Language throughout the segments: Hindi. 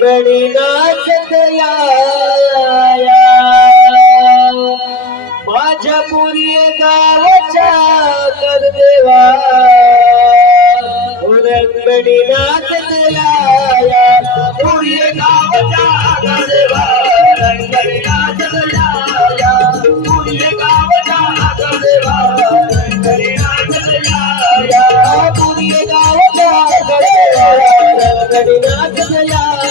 नाच दया पुरी गवेवाणीनाथ दाया पूरी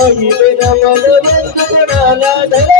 ಮಹಿಳೆ ನಮ್ಮ ಮಗಳ ನಾನಾ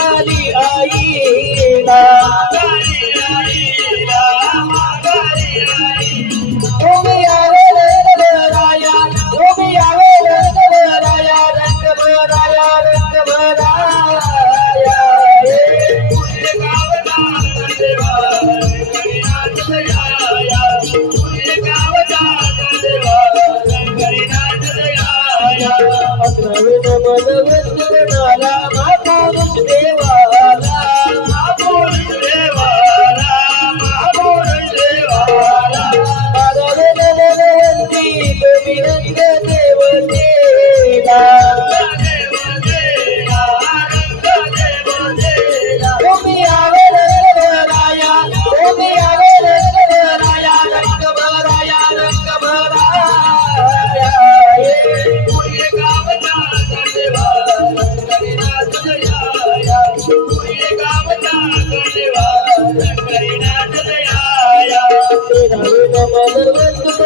गाली आई I love it. ಧರ್ಮ ಬಲವಂತು